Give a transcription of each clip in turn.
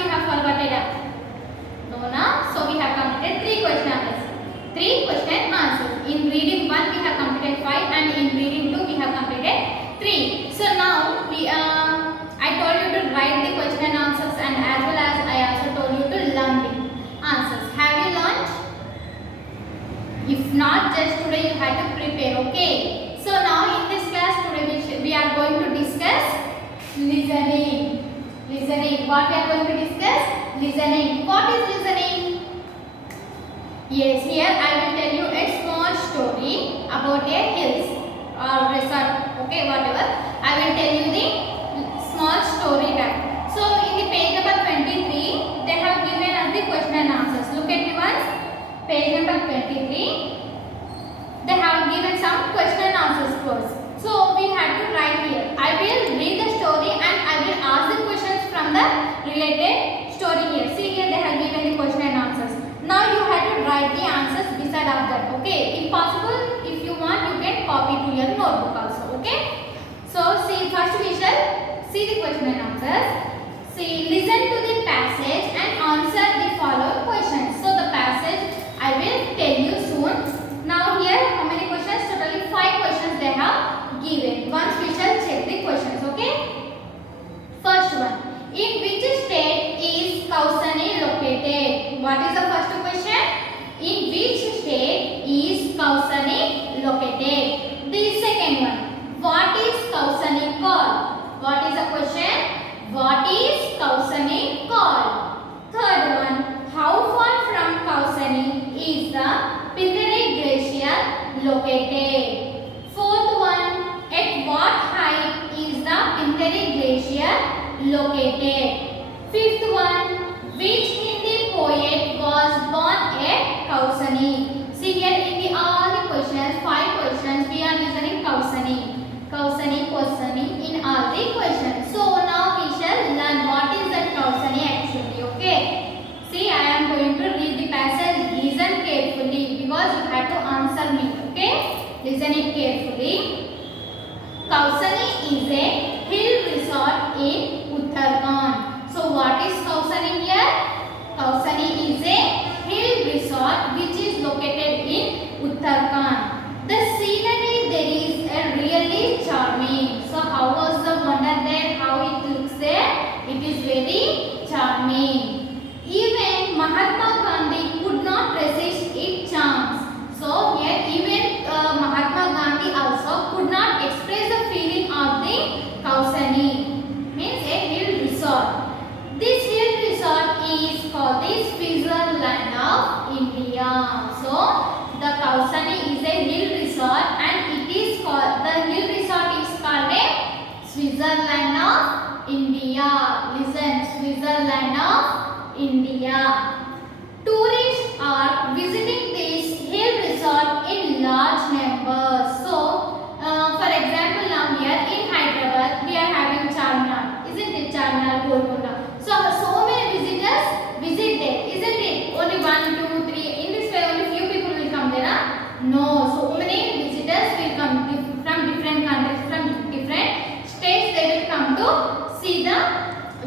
we have forgotten? No, na? So we have completed 3 questions. 3 question answers. In reading 1 we have completed 5 and in reading 2 we have completed 3. So now I told you to write the question and answers, and as well as I also told you to learn the answers. Have you learned? If not, just today you have to prepare, okay? So now in this class today we are going to discuss listening. Listening. What we are going to discuss? Listening. What is listening? Yes, here I will tell you a small story about a hills or resort. Okay, whatever. I will tell you the small story back. So in the page number 23, they have given us the question and answers. Look at me once. Page number 23. They have given some question and answers to us. So we have to write here. I will read the story and I will ask the questions from the related story here. See here they have given the question and answers. Now you have to write the answers beside of that. Okay. If possible, if you want, you can copy to your notebook also. Okay. So see, first we shall see the question and answers. See, listen to the passage and answer the following questions. So the passage I will tell you soon. Now here how many questions? Totally 5 questions they have given. Once we shall check the questions. Okay. First one. In which state is Kausani located? What is the first question? In which state is Kausani located? The second one. What is Kausani called? What is the question? What is Kausani called? Third one. How far from Kausani is the Pindari glacier located? Fourth one. At what height is the Pindari glacier located? Fifth one. Which Hindi poet was born at Kausani? See here in the all the questions, 5 questions we are listening Kausani. Kausani, Kausani in all the questions. So now we shall learn what is that Kausani actually. Okay. See, I am going to read the passage. Listen carefully because you have to answer me. Okay. Listen it carefully. Kausani is a hill resort in Uttarakhand. So what is Kausani here? Kausani is a hill resort which is located in Uttarakhand. The scenery there is a really charming. So how was the wonder there? How it looks there? It is very charming. Even Mahatma Gandhi could not resist its charms. So here even Mahatma Gandhi also could not express the feeling of the Kausani. Means a hill resort. This hill resort is called the Switzerland of India. So the Kausani is a hill resort and it is called, the hill resort is called a Switzerland of India. Listen, Switzerland of India. Tourists are visiting this hill resort in large numbers. So, for example, now here in Hyderabad we are having Charminar, isn't it? Charminar, Golconda. So many visitors visit there, isn't it? Only 1, 2, 3. In this way, only few people will come there. Huh? No, so many visitors will come from different countries, from different states. They will come to see the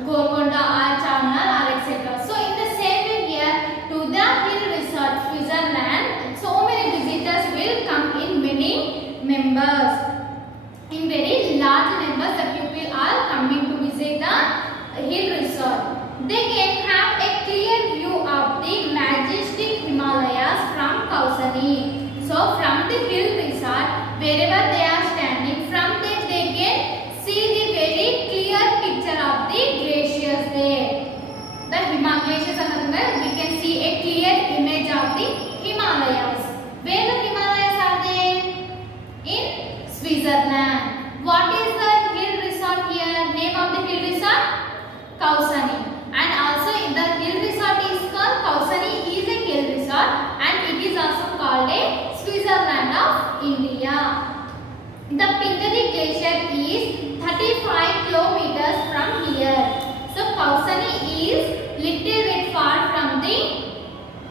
Golconda or Charminar or etc. So in the same way here to the hill resort Switzerland, so many visitors will come in many members. In very large numbers, the people are coming to visit the hill resort. They can have a clear view of the majestic Himalayas from Kausani. So from the hill resort, wherever they are standing, from there they can see the very clear picture of the glaciers there. The Himalayas, we can see a clear image of the Himalayas. Where the Himalayas are there? In Switzerland. What is the hill resort here? Name of the hill resort? Kausani. And also the hill resort is called Kausani is a hill resort and it is also called a Switzerland of India. The Pindari glacier is 35 kilometers from here. So Kausani is little bit far from the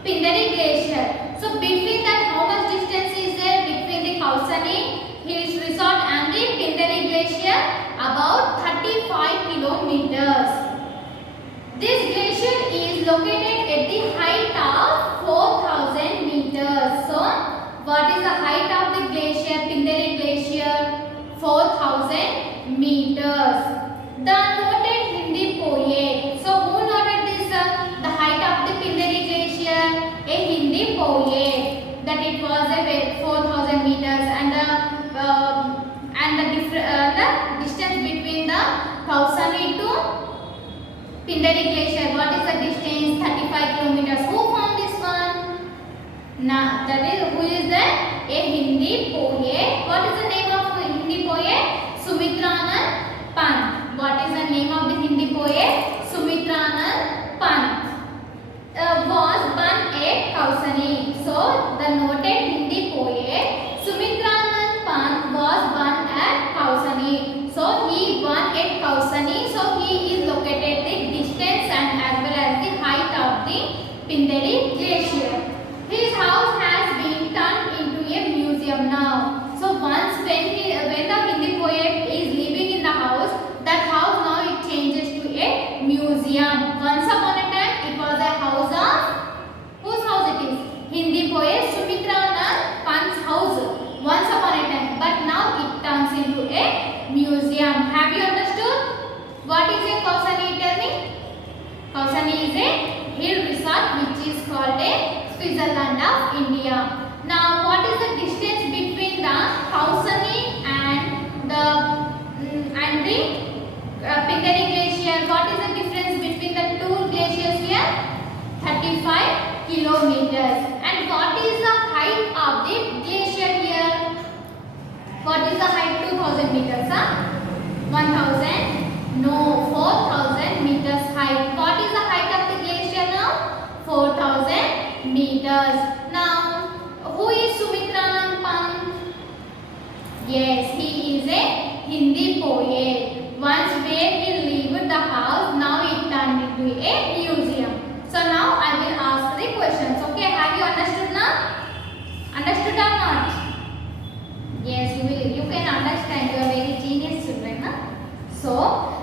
Pindari glacier. So between that, how much distance is there between the Kausani Hills Resort and the Pindari glacier? About 35 kilometers. This glacier located at the height of 4,000 meters. So, what is the height of the glacier, Pindari Glacier? 4,000 meters. The noted Hindi poet. So, who noted this? The height of the Pindari Glacier? A Hindi poet. That it was a 4,000 meters, and the distance between the Kausani to Pindari Glacier. What is the distance? 35 kilometers. Who found this one? Nah, that is, who is that? A Hindi poet. What is the name of the Hindi poet? Sumitranand Pant. What is the name of the Hindi poet? Sumitranand Pant. Was born at Kausani. So, the noted Hindi poet Sumitranand Pant was born at Kausani. So, he born at Kausani. So, he is located the distance and as well as the height of the Pindari Glacier. His house has been turned into a museum now. So, once when the Hindi poet is living in the house, that house now it changes to a museum. Once upon a time, it was a house of, whose house it is? Hindi poet Sumitranand Pant's house. Once upon a time, but now it turns into a museum. Have you understood? What is a Kausani? Tell me. Kausani is a hill resort which is called a Switzerland of India. Now, what is the distance between the Kausani and the Pindari Glacier? What is the difference between the two glaciers here? 35 kilometers. And what is the height of the glacier here? What is the height? 2000 meters, huh? 1000? No, 4000 meters height. What is the height of the glacier now? 4000 meters. Now, who is Sumitranand Pant? Yes, he is a Hindi poet. Once where he lived the house, now it turned into a museum. So now I will ask the questions. Okay, have you understood now? Understood or not? Yes, you can understand. You are very genius children. Huh? So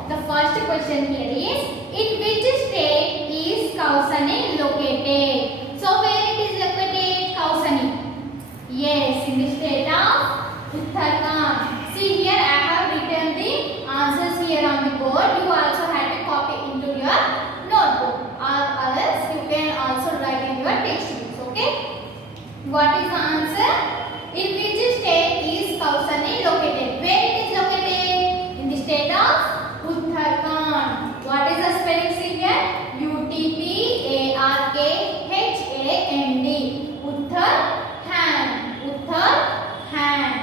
the first question here is, in which state is Kausani located? So where it is located? Kausani. Yes, in the state of Uttarakhand. See here I have written the answers here on the board. You also have to copy into your notebook, or else you can also write in your textbooks. Okay. What is the answer? In which state is Kausani located? Where it is located? In the state of Uttarakhand. What is the spelling? See here? Uttarkhand. Uttarakhand. Uttarakhand.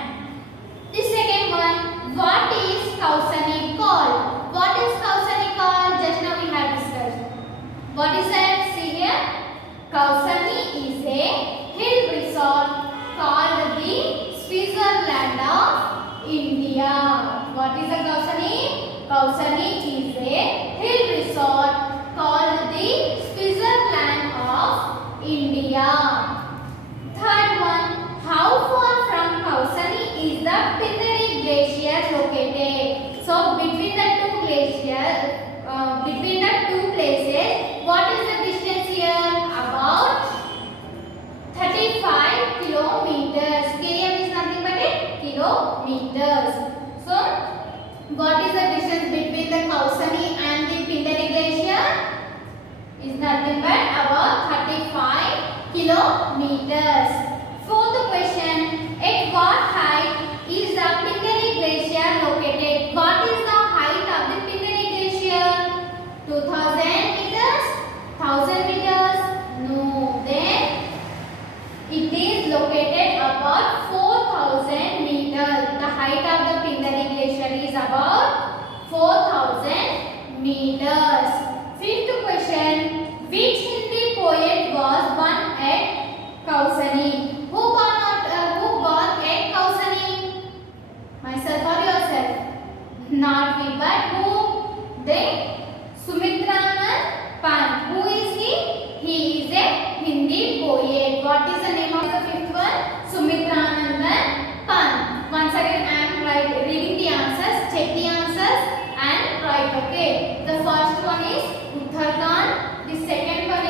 The second one. What is Kausani called? What is Kausani called? Just now we have discussed. What is that? See here. Kausani is a hill resort called the Switzerland of India. What is a Kausani? Kausani is a hill resort called the Switzerland of India. Third one, how far from Kausani is the Pindari Glacier located? So between the two glaciers, between the two places, what is the distance here? About 35 kilometers. Km is nothing but a kilometers. So, what is the distance between the Kausani and the Pindari Glacier? Is nothing but about 35 kilometers. Fourth question, at what height is the Pindari Glacier located? What is the height of the Pindari Glacier? 2000 meters? 1000 meters? No. Then it is located about 4000 meters. The height of the Pindari Glacier is about 4000 meters. Fifth question, which Hindi poet was born at Kausani? Who born at Kausani? Myself or yourself? Not we, but who? The Sumitranand Pant. Who is he? He is a Hindi poet. What is the name of the fifth one? Sumitranand Pant. Once again I am reading the answers. Check the answers and write. Okay. The first one is Uttarakhand. The second one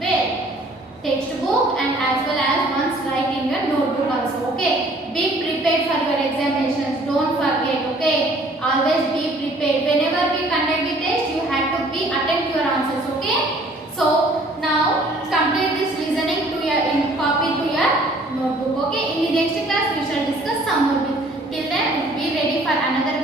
Where? Textbook and as well as once write in your notebook also. Okay. Be prepared for your examinations. Don't forget. Okay. Always be prepared. Whenever we conduct the test, you have to be attempt your answers. Okay. So now complete this listening to your copy to your notebook. Okay. In the next class we shall discuss some more. Till then, be ready for another